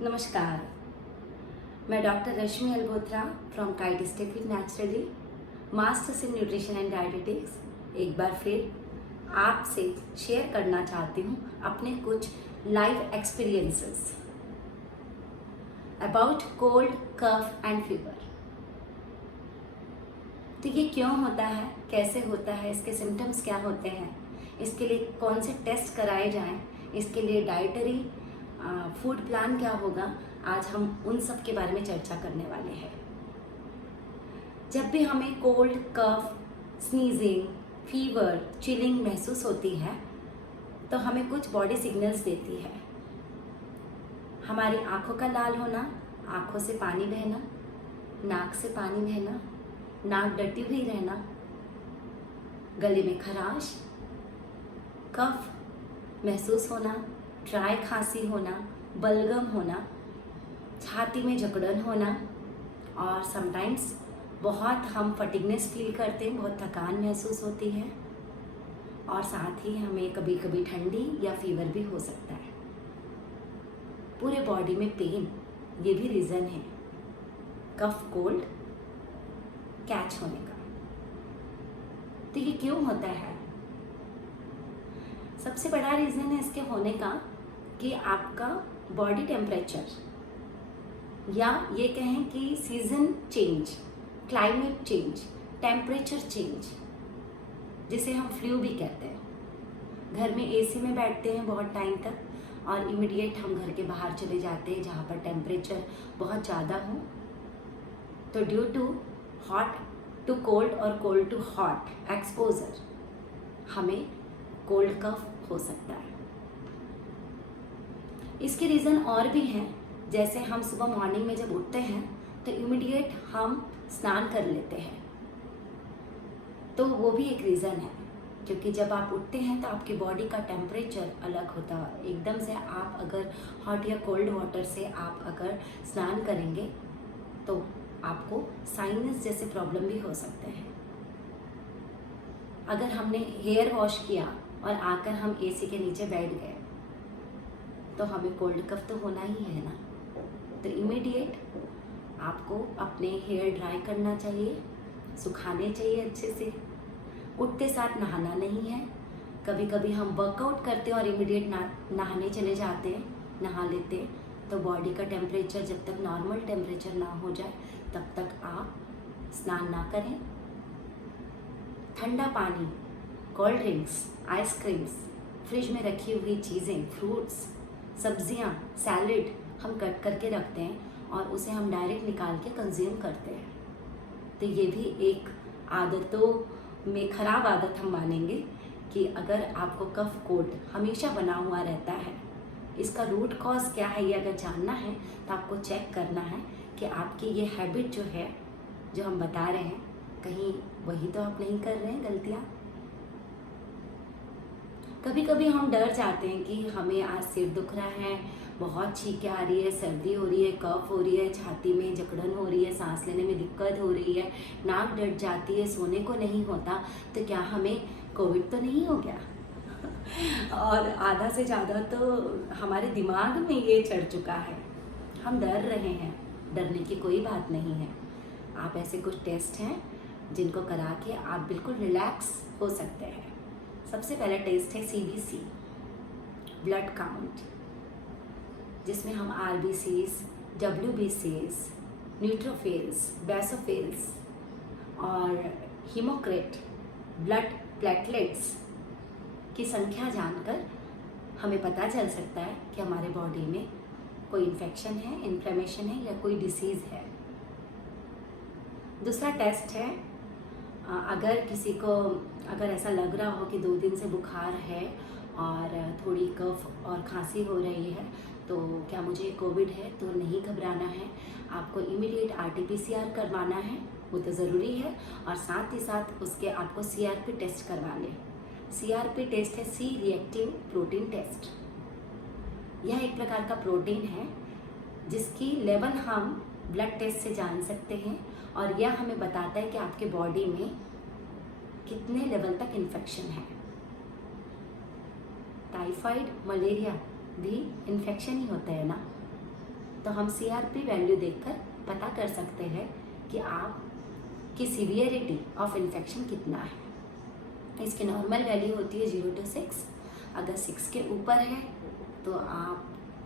नमस्कार। मैं doctor Rashmi Albotra from Kite Stay Fit naturally, masters in nutrition and diabetics एक बार फिर आपसे शेयर करना चाहती हूँ अपने कुछ live experiences about cold, cough and fever. तो ये क्यों होता है, कैसे होता है, इसके सिम्टम्स क्या होते हैं, इसके लिए कौन से टेस्ट कराए जाएं, इसके लिए डाइटरी फूड प्लान क्या होगा, आज हम उन सब के बारे में चर्चा करने वाले हैं। जब भी हमें कोल्ड, कफ, स्नीजिंग, फीवर, चिलिंग महसूस होती है तो हमें कुछ बॉडी सिग्नल्स देती है। हमारी आंखों का लाल होना, आंखों से पानी बहना, नाक से पानी बहना, नाक डटी हुई रहना, गले में खराश, कफ महसूस होना, ड्राई खांसी होना, बलगम होना, छाती में जकड़न होना और समटाइम्स बहुत हम फटीगनेस फील करते हैं, बहुत थकान महसूस होती है और साथ ही हमें कभी कभी ठंडी या फीवर भी हो सकता है। पूरे बॉडी में पेन, ये भी रीज़न है कफ कोल्ड कैच होने का। तो ये क्यों होता है? सबसे बड़ा रीज़न है इसके होने का कि आपका बॉडी टेम्परेचर या ये कहें कि season change, climate change, temperature change, जिसे हम फ्लू भी कहते हैं। घर में एसी में बैठते हैं बहुत टाइम तक और इमीडिएट हम घर के बाहर चले जाते हैं जहाँ पर टेम्परेचर बहुत ज़्यादा हो, तो due to hot to cold और कोल्ड टू हॉट एक्सपोजर हमें कोल्ड कफ हो सकता है। इसके रीज़न और भी हैं, जैसे हम सुबह मॉर्निंग में जब उठते हैं तो इमीडिएट हम स्नान कर लेते हैं, तो वो भी एक रीज़न है, क्योंकि जब आप उठते हैं तो आपकी बॉडी का टेम्परेचर अलग होता है। एकदम से आप अगर हॉट या कोल्ड वाटर से आप अगर स्नान करेंगे तो आपको साइनस जैसे प्रॉब्लम भी हो सकते हैं। अगर हमने हेयर वॉश किया और आकर हम एसी के नीचे बैठ गए तो हमें कोल्ड कफ तो होना ही है ना। तो इमीडिएट आपको अपने हेयर ड्राई करना चाहिए, सुखाने चाहिए अच्छे से। उठते साथ नहाना नहीं है। कभी कभी हम वर्कआउट करते हैं और इमीडिएट नहाने चले जाते हैं, नहा लेते हैं, तो बॉडी का टेम्परेचर जब तक नॉर्मल टेम्परेचर ना हो जाए तब तक आप स्नान ना करें। ठंडा पानी, कोल्ड ड्रिंक्स, आइसक्रीम्स, फ्रिज में रखी हुई चीज़ें, फ्रूट्स, सब्जियां, सैलेड हम कट करके रखते हैं और उसे हम डायरेक्ट निकाल के कंज्यूम करते हैं। तो ये भी एक आदतों में ख़राब आदत हम मानेंगे कि अगर आपको कफ कोल्ड हमेशा बना हुआ रहता है, इसका रूट कॉज क्या है ये अगर जानना है तो आपको चेक करना है कि आपकी ये हैबिट जो है, जो हम बता रहे हैं, कहीं वही तो आप नहीं कर रहे हैं गलतियाँ। कभी कभी हम डर जाते हैं कि हमें आज सिर दुख रहा है, बहुत छींकें आ रही है, सर्दी हो रही है, कफ हो रही है, छाती में जकड़न हो रही है, सांस लेने में दिक्कत हो रही है, नाक डट जाती है, सोने को नहीं होता, तो क्या हमें कोविड तो नहीं हो गया? और आधा से ज़्यादा तो हमारे दिमाग में ये चढ़ चुका है, हम डर रहे हैं। डरने की कोई बात नहीं है। आप ऐसे कुछ टेस्ट हैं जिनको करा के आप बिल्कुल रिलैक्स हो सकते हैं। सबसे पहला टेस्ट है CBC, ब्लड काउंट, जिसमें हम RBCs, WBCs, न्यूट्रोफिल्स, बेसोफिल्स और हीमोक्रेट ब्लड प्लेटलेट्स की संख्या जानकर हमें पता चल सकता है कि हमारे बॉडी में कोई इन्फेक्शन है, इन्फ्लेमेशन है या कोई डिसीज़ है। दूसरा टेस्ट है, अगर किसी को अगर ऐसा लग रहा हो कि 2 दिन से बुखार है और थोड़ी कफ और खांसी हो रही है, तो क्या मुझे कोविड है? तो नहीं घबराना है, आपको इमीडिएट RT-PCR करवाना है, वो तो ज़रूरी है, और साथ ही साथ उसके आपको CRP टेस्ट करवा लें। CRP टेस्ट है C रिएक्टिव प्रोटीन टेस्ट। यह एक प्रकार का प्रोटीन है जिसकी लेवल हम ब्लड टेस्ट से जान सकते हैं और यह हमें बताता है कि आपके बॉडी में कितने लेवल तक इन्फेक्शन है। टाइफाइड, मलेरिया भी इन्फेक्शन ही होता है ना। तो हम CRP वैल्यू देखकर पता कर सकते हैं कि आपकी सीवियरिटी ऑफ इन्फेक्शन कितना है। इसकी नॉर्मल वैल्यू होती है 0 to 6। अगर 6 के ऊपर है तो आप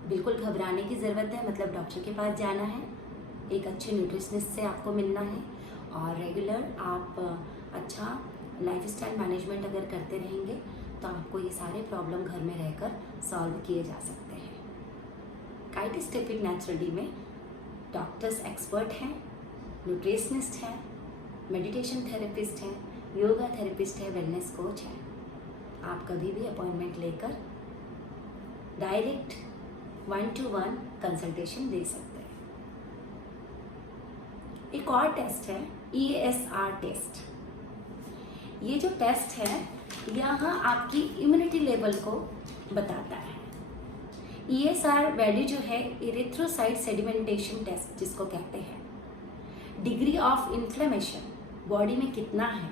बिल्कुल घबराने की ज़रूरत है, मतलब डॉक्टर के पास जाना है, एक अच्छे न्यूट्रिशनिस्ट से आपको मिलना है और रेगुलर आप अच्छा लाइफस्टाइल मैनेजमेंट अगर करते रहेंगे तो आपको ये सारे प्रॉब्लम घर में रहकर सॉल्व किए जा सकते हैं। काइटिस टेपिक नेचुरली में डॉक्टर्स एक्सपर्ट हैं, न्यूट्रिशनिस्ट हैं, मेडिटेशन थेरेपिस्ट हैं, योगा थेरेपिस्ट है, वेलनेस कोच है। आप कभी भी अपॉइंटमेंट लेकर डायरेक्ट 1-to-1 कंसल्टेशन दे सकते हैं। एक और टेस्ट है ESR टेस्ट। ये जो टेस्ट है यहाँ आपकी इम्यूनिटी लेवल को बताता है। ESR वैल्यू जो है इरिथ्रोसाइट सेडिमेंटेशन टेस्ट जिसको कहते हैं, डिग्री ऑफ इन्फ्लेमेशन बॉडी में कितना है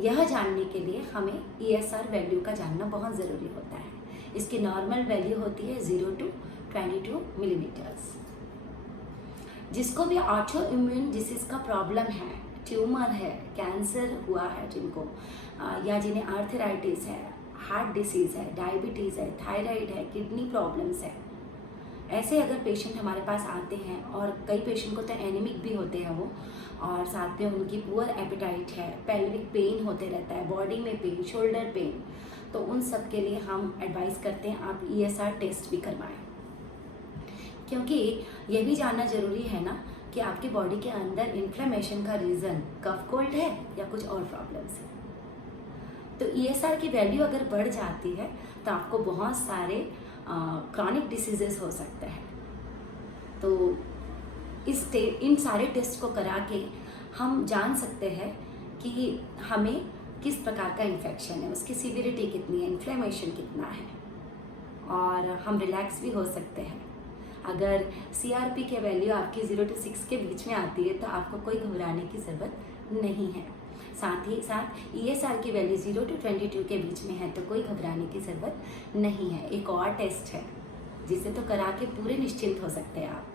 यह जानने के लिए हमें ESR वैल्यू का जानना बहुत ज़रूरी होता है। इसकी नॉर्मल वैल्यू होती है 0 to 22 मिलीमीटर्स। जिसको भी ऑटो इम्यून डिसीज का प्रॉब्लम है, ट्यूमर है, कैंसर हुआ है जिनको, या जिन्हें आर्थराइटिस है, हार्ट डिसीज़ है, डायबिटीज़ है, थायराइड है, किडनी प्रॉब्लम्स है, ऐसे अगर पेशेंट हमारे पास आते हैं, और कई पेशेंट को तो एनीमिक भी होते हैं वो, और साथ में उनकी पुअर एपेटाइट है, पेल्विक पेन होते रहता है, बॉडी में पेन, शोल्डर पेन, तो उन सब के लिए हम एडवाइस करते हैं आप ESR टेस्ट भी करवाएं। क्योंकि ये भी जानना ज़रूरी है ना कि आपकी बॉडी के अंदर इन्फ्लेमेशन का रीज़न कफ कोल्ड है या कुछ और प्रॉब्लम्स है। तो ESR की वैल्यू अगर बढ़ जाती है तो आपको बहुत सारे क्रॉनिक डिसीजेस हो सकते हैं। तो इन सारे टेस्ट को करा के हम जान सकते हैं कि हमें किस प्रकार का इन्फेक्शन है, उसकी सीवियरिटी कितनी है, इन्फ्लेमेशन कितना है, और हम रिलैक्स भी हो सकते हैं। अगर CRP के वैल्यू आपकी 0 to 6 के बीच में आती है तो आपको कोई घबराने की ज़रूरत नहीं है। साथ ही साथ ESR की वैल्यू 0 to 22 के बीच में है तो कोई घबराने की ज़रूरत नहीं है। एक और टेस्ट है जिसे तो करा के पूरे निश्चिंत हो सकते हैं आप,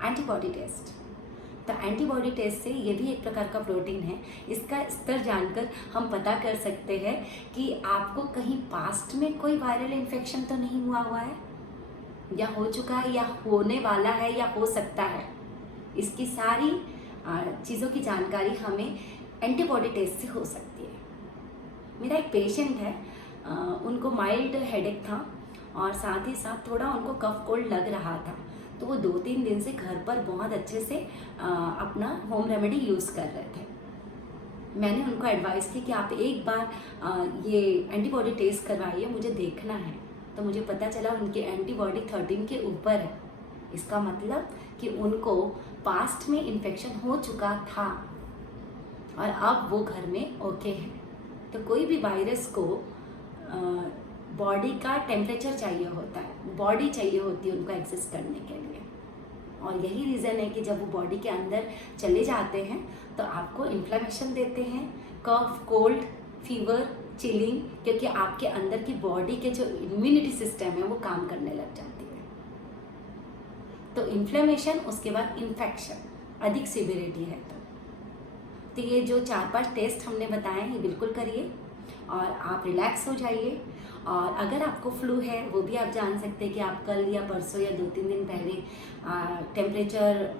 एंटीबॉडी टेस्ट। तो एंटीबॉडी टेस्ट से ये भी एक प्रकार का प्रोटीन है, इसका स्तर जानकर हम पता कर सकते हैं कि आपको कहीं पास्ट में कोई वायरल इन्फेक्शन तो नहीं हुआ है, या हो चुका है, या होने वाला है, या हो सकता है। इसकी सारी चीज़ों की जानकारी हमें एंटीबॉडी टेस्ट से हो सकती है। मेरा एक पेशेंट है, उनको माइल्ड हेडेक था और साथ ही साथ थोड़ा उनको कफ कोल्ड लग रहा था, तो वो 2-3 दिन से घर पर बहुत अच्छे से अपना होम रेमेडी यूज़ कर रहे थे। मैंने उनको एडवाइस की कि आप एक बार ये एंटीबॉडी टेस्ट करवाइए, मुझे देखना है। तो मुझे पता चला उनकी एंटीबॉडी 13 के ऊपर है। इसका मतलब कि उनको पास्ट में इन्फेक्शन हो चुका था और अब वो घर में ओके है। तो कोई भी वायरस को बॉडी का टेम्परेचर चाहिए होता है, बॉडी चाहिए होती है उनको एग्जिस्ट करने के लिए, और यही रीज़न है कि जब वो बॉडी के अंदर चले जाते हैं तो आपको इन्फ्लेमेशन देते हैं, कफ, कोल्ड, फीवर, चिलिंग, क्योंकि आपके अंदर की बॉडी के जो इम्यूनिटी सिस्टम है वो काम करने लग जाती है। तो इन्फ्लेमेशन, उसके बाद इन्फेक्शन, अधिक सिवियरिटी है। तो ये जो 4-5 टेस्ट हमने बताए हैं ये बिल्कुल करिए और आप रिलैक्स हो जाइए। और अगर आपको फ्लू है वो भी आप जान सकते हैं कि आप कल या परसों या 2-3 दिन पहले टेम्परेचर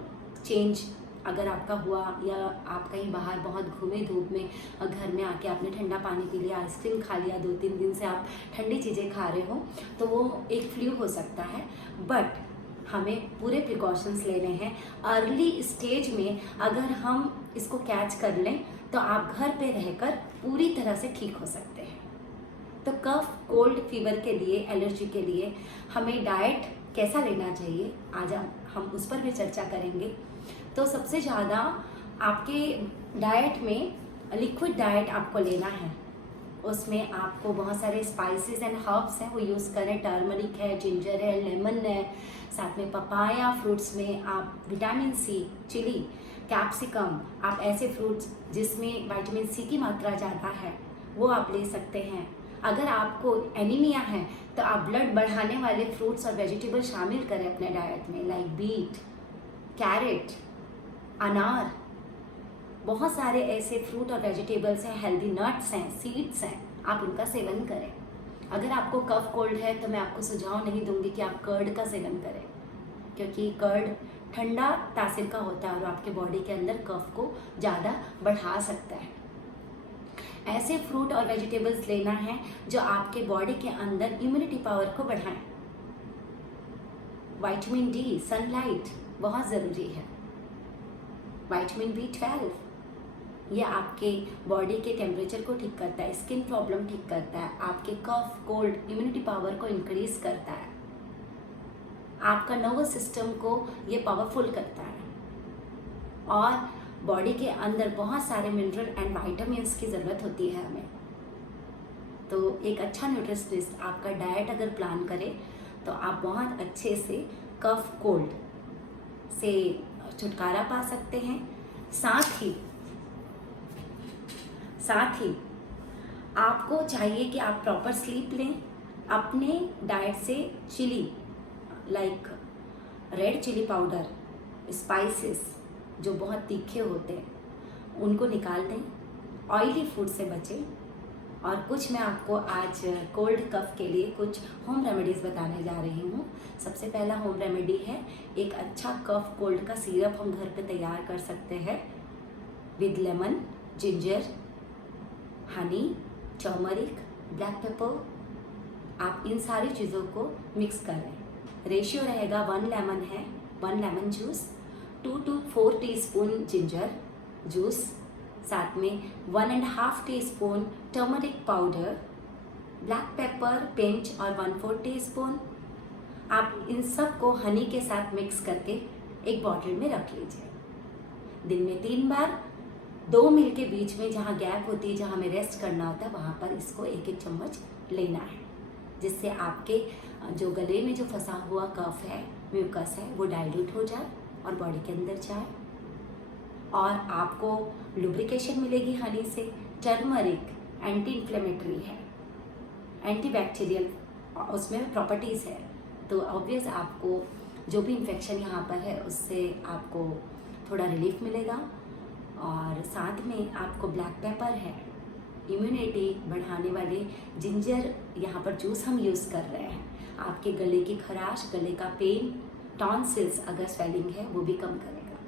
चेंज अगर आपका हुआ, या आप कहीं बाहर बहुत घूमे धूप में, घर में आके आपने ठंडा पानी पी लिया, आइसक्रीम खा लिया, 2-3 दिन से आप ठंडी चीज़ें खा रहे हो, तो वो एक फ्लू हो सकता है। बट हमें पूरे प्रिकॉशंस लेने हैं। अर्ली स्टेज में अगर हम इसको कैच कर लें तो आप घर पे रहकर पूरी तरह से ठीक हो सकते हैं। तो कफ, कोल्ड, फीवर के लिए, एलर्जी के लिए हमें डाइट कैसा लेना चाहिए, आज हम उस पर भी चर्चा करेंगे। तो सबसे ज़्यादा आपके डाइट में लिक्विड डाइट आपको लेना है, उसमें आपको बहुत सारे स्पाइसेस एंड हर्ब्स हैं वो यूज़ करें। टर्मरिक है, जिंजर है, लेमन है, साथ में पपाया, फ्रूट्स में आप विटामिन सी, चिली, कैप्सिकम, आप ऐसे फ्रूट्स जिसमें विटामिन सी की मात्रा ज़्यादा है वो आप ले सकते हैं। अगर आपको एनीमिया है तो आप ब्लड बढ़ाने वाले फ्रूट्स और वेजिटेबल शामिल करें अपने डाइट में, लाइक बीट, कैरेट, अनार। बहुत सारे ऐसे फ्रूट और वेजिटेबल्स हैं, हेल्दी नट्स हैं, सीड्स हैं, आप उनका सेवन करें। अगर आपको कफ कोल्ड है तो मैं आपको सुझाव नहीं दूंगी कि आप कर्ड का सेवन करें, क्योंकि कर्ड ठंडा तासीर का होता है और आपके बॉडी के अंदर कफ को ज़्यादा बढ़ा सकता है। ऐसे फ्रूट और वेजिटेबल्स लेना है जो आपके बॉडी के अंदर इम्यूनिटी पावर को बढ़ाएं। विटामिन डी, सनलाइट बहुत ज़रूरी है। विटामिन B12 ये आपके बॉडी के टेम्परेचर को ठीक करता है, स्किन प्रॉब्लम ठीक करता है, आपके कफ, कोल्ड, इम्यूनिटी पावर को इंक्रीज करता है, आपका नर्वस सिस्टम को ये पावरफुल करता है और बॉडी के अंदर बहुत सारे मिनरल एंड विटामिन्स की ज़रूरत होती है हमें। तो एक अच्छा न्यूट्रिशनिस्ट आपका डाइट अगर प्लान करे तो आप बहुत अच्छे से कफ, कोल्ड से छुटकारा पा सकते हैं। साथ ही आपको चाहिए कि आप प्रॉपर स्लीप लें। अपने डाइट से chilli, like red chilli powder, spices जो बहुत तीखे होते हैं उनको निकाल दें, ऑयली फूड से बचें। और कुछ मैं आपको आज कोल्ड कफ के लिए कुछ होम रेमेडीज़ बताने जा रही हूँ। सबसे पहला होम रेमेडी है एक अच्छा कफ कोल्ड का सिरप हम घर पे तैयार कर सकते हैं with lemon, ginger, Honey, turmeric, black pepper. आप इन सारी चीज़ों को मिक्स करें। रेशियो रहेगा 1 लेमन है, 1 lemon juice, 2 to 4 teaspoon ginger juice, साथ में 1.5 teaspoon turmeric powder, black pepper pinch और 1/4 टीस्पून। आप इन सब को हनी के साथ मिक्स करके एक बॉटल में रख लीजिए। दिन में 3 बार 2 मील के बीच में जहाँ गैप होती है, जहाँ हमें रेस्ट करना होता है, वहाँ पर इसको 1-1 चम्मच लेना है, जिससे आपके जो गले में जो फंसा हुआ कफ है, म्यूकस है, वो डाइल्यूट हो जाए और बॉडी के अंदर जाए और आपको लुब्रिकेशन मिलेगी हनी से। टर्मरिक एंटी इन्फ्लेमेटरी है, एंटी बैक्टीरियल उसमें प्रॉपर्टीज़ है, तो ऑब्वियस आपको जो भी इन्फेक्शन यहाँ पर है उससे आपको थोड़ा रिलीफ मिलेगा। और साथ में आपको ब्लैक पेपर है, इम्यूनिटी बढ़ाने वाले जिंजर यहाँ पर जूस हम यूज़ कर रहे हैं, आपके गले की खराश, गले का पेन, टॉन्सिल्स अगर स्वेलिंग है वो भी कम करेगा।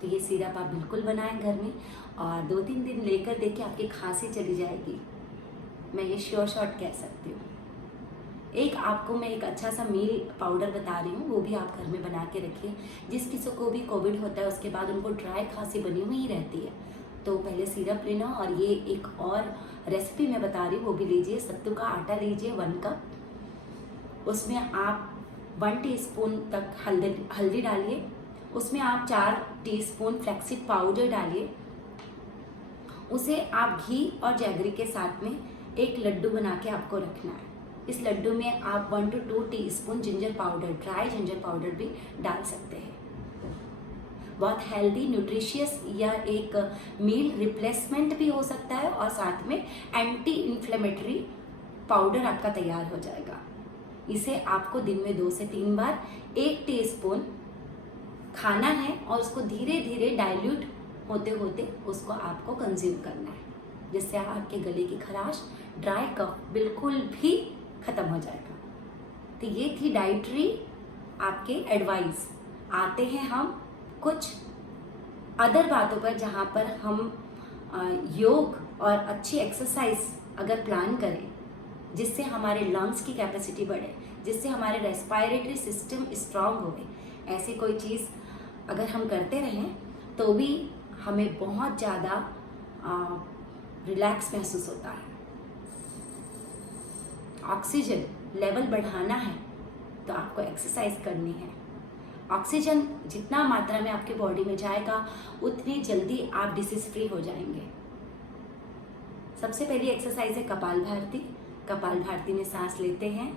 तो ये सिरप आप बिल्कुल बनाएं घर में और 2-3 दिन लेकर देखिए आपकी खांसी चली जाएगी, मैं ये श्योर शॉट कह सकती हूँ। आपको मैं एक अच्छा सा मील पाउडर बता रही हूँ, वो भी आप घर में बना के रखिए। जिस किसी को भी कोविड होता है उसके बाद उनको ड्राई खांसी बनी हुई ही रहती है, तो पहले सिरप लेना। और ये एक और रेसिपी मैं बता रही हूँ, वो भी लीजिए। सत्तू का आटा लीजिए 1 कप, उसमें आप 1 टीस्पून तक हल्दी डालिए, उसमें आप 4 टीस्पून फ्लैक्सीड पाउडर डालिए, उसे आप घी और जैगरी के साथ में एक लड्डू बना के आपको रखना है। इस लड्डू में आप 1 to 2 teaspoon ginger powder, dry ginger powder भी डाल सकते हैं। बहुत हेल्दी, न्यूट्रिशियस या एक मील रिप्लेसमेंट भी हो सकता है और साथ में एंटी इन्फ्लेमेटरी पाउडर आपका तैयार हो जाएगा। इसे आपको दिन में 2 से 3 बार 1 टीस्पून खाना है और उसको धीरे धीरे डाइल्यूट होते होते उसको आपको कंज्यूम करना है, जिससे आपके गले की खराश, ड्राई कफ बिल्कुल भी खत्म हो जाएगा। तो ये थी डाइटरी आपके एडवाइस। आते हैं हम कुछ अदर बातों पर, जहाँ पर हम योग और अच्छी एक्सरसाइज अगर प्लान करें जिससे हमारे लंग्स की कैपेसिटी बढ़े, जिससे हमारे रेस्पिरेटरी सिस्टम स्ट्रांग हो, ऐसी कोई चीज़ अगर हम करते रहें तो भी हमें बहुत ज़्यादा रिलैक्स महसूस होता है। ऑक्सीजन लेवल बढ़ाना है तो आपको एक्सरसाइज करनी है। ऑक्सीजन जितना मात्रा में आपके बॉडी में जाएगा उतनी जल्दी आप डिसीज फ्री हो जाएंगे। सबसे पहली एक्सरसाइज है कपालभाति। कपालभाति में सांस लेते हैं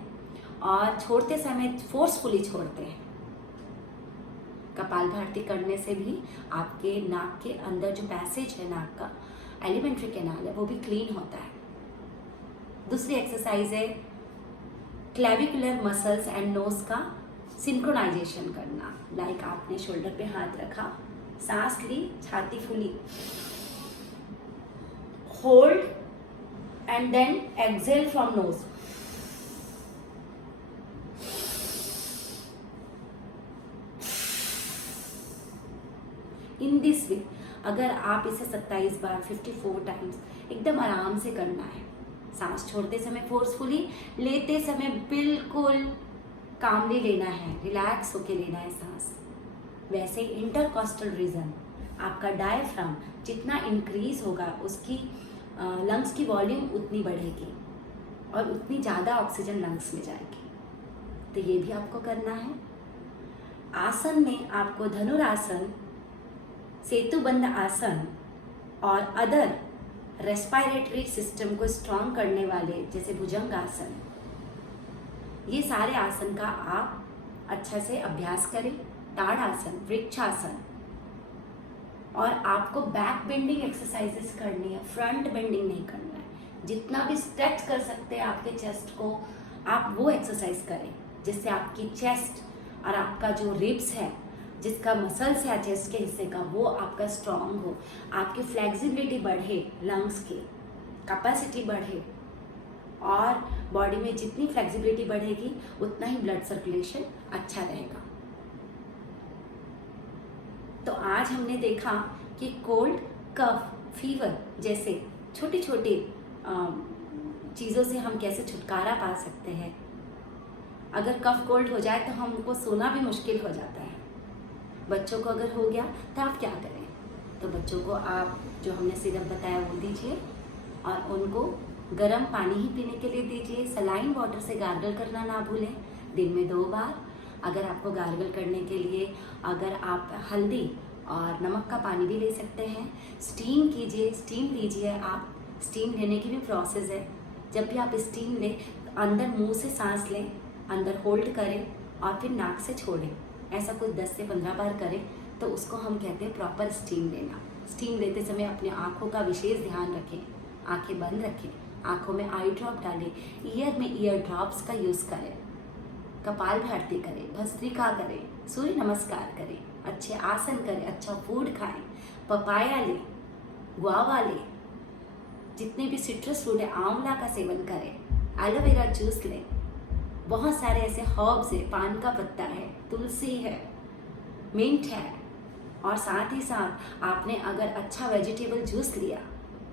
और छोड़ते समय फोर्सफुली छोड़ते हैं। कपालभाति करने से भी आपके नाक के अंदर जो पैसेज है नाक का, एलिमेंट्री कैनाल है, वो भी क्लीन होता है। दूसरी एक्सरसाइज है क्लेविकुलर मसल्स एंड नोज का सिंक्रोनाइजेशन करना। लाइक आपने शोल्डर पे हाथ रखा, सांस ली, छाती फूली, hold and then exhale from nose. In this way अगर आप इसे 27 बार 54 टाइम्स एकदम आराम से करना है, सांस छोड़ते समय फोर्सफुली, लेते समय बिल्कुल कामली लेना है, रिलैक्स होके लेना है सांस। वैसे इंटरकॉस्टल रीजन, आपका डायफ्राम जितना इंक्रीज होगा उसकी लंग्स की वॉल्यूम उतनी बढ़ेगी और उतनी ज़्यादा ऑक्सीजन लंग्स में जाएगी। तो ये भी आपको करना है। आसन में आपको धनुरासन, सेतुबंध आसन और अदर रेस्पिरेटरी सिस्टम को स्ट्रॉन्ग करने वाले जैसे भुजंग आसन, ये सारे आसन का आप अच्छा से अभ्यास करें। ताड़ासन, वृक्षासन, और आपको बैक बेंडिंग एक्सरसाइजेस करनी है, फ्रंट बेंडिंग नहीं करना है। जितना भी स्ट्रेच कर सकते हैं आपके चेस्ट को, आप वो एक्सरसाइज करें जिससे आपकी चेस्ट और आपका जो रिब्स है, जिसका मसल्स है चेस्ट के हिस्से का, वो आपका स्ट्रांग हो, आपकी फ्लेक्सिबिलिटी बढ़े, लंग्स की कैपेसिटी बढ़े, और बॉडी में जितनी फ्लेक्सिबिलिटी बढ़ेगी उतना ही ब्लड सर्कुलेशन अच्छा रहेगा। तो आज हमने देखा कि कोल्ड, कफ, फीवर जैसे छोटी छोटी चीज़ों से हम कैसे छुटकारा पा सकते हैं। अगर कफ कोल्ड हो जाए तो हमको सोना भी मुश्किल हो जाता है। बच्चों को अगर हो गया तो आप क्या करें? तो बच्चों को आप जो हमने सिरप बताया वो दीजिए और उनको गर्म पानी ही पीने के लिए दीजिए। सलाइन वाटर से गार्गल करना ना भूलें, दिन में 2 बार। अगर आपको गार्गल करने के लिए अगर आप हल्दी और नमक का पानी भी ले सकते हैं। स्टीम कीजिए, स्टीम लीजिए आप। स्टीम लेने की भी प्रोसेस है। जब भी आप स्टीम लें तो अंदर मुंह से सांस लें, अंदर होल्ड करें और फिर नाक से छोड़ें। ऐसा कुछ 10 से 15 बार करें तो उसको हम कहते हैं प्रॉपर स्टीम लेना। स्टीम लेते समय अपने आँखों का विशेष ध्यान रखें, आंखें बंद रखें, आँखों में आई ड्रॉप डालें, ईयर में ईयर ड्रॉप्स का यूज़ करें, कपाल भारती करें, भस्त्रिका करें, सूर्य नमस्कार करें, अच्छे आसन करें, अच्छा फूड खाएं, पपाया लें, गुआवा लें, जितने भी सिट्रस फ्रूट है आंवला का सेवन करें, एलोवेरा जूस लें। बहुत सारे ऐसे हर्ब्स है, पान का पत्ता है, तुलसी है, मिंट है, और साथ ही साथ आपने अगर अच्छा वेजिटेबल जूस लिया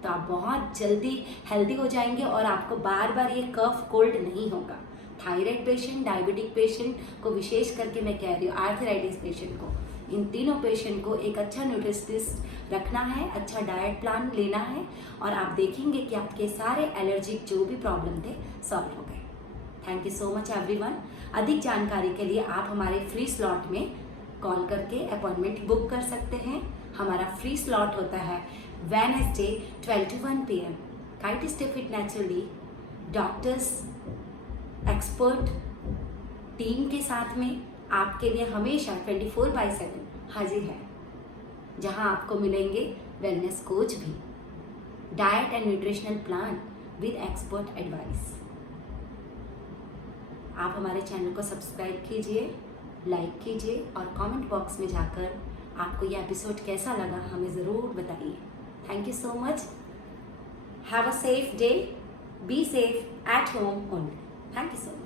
तो आप बहुत जल्दी हेल्दी हो जाएंगे और आपको बार बार ये कफ कोल्ड नहीं होगा। थायराइड पेशेंट, डायबिटिक पेशेंट को विशेष करके मैं कह रही हूँ, आर्थराइटिस पेशेंट को, इन तीनों पेशेंट को एक अच्छा न्यूट्रिशनिस्ट रखना है, अच्छा डाइट प्लान लेना है और आप देखेंगे कि आपके सारे एलर्जिक जो भी प्रॉब्लम थे सॉल्व हो गए। Thank you so much everyone. अधिक जानकारी के लिए आप हमारे फ्री स्लॉट में कॉल करके अपॉइंटमेंट बुक कर सकते हैं। हमारा फ्री स्लॉट होता है Wednesday 12 to 1 PM। Kite Stay Fit naturally doctors, expert team के साथ में आपके लिए हमेशा 24/7 हाजिर है, जहां आपको मिलेंगे वेलनेस कोच भी, diet and nutritional plan with expert advice. आप हमारे चैनल को सब्सक्राइब कीजिए, लाइक कीजिए और कमेंट बॉक्स में जाकर आपको यह एपिसोड कैसा लगा हमें ज़रूर बताइए। Thank you so much. Have a safe day, be safe at home only. Thank you so much.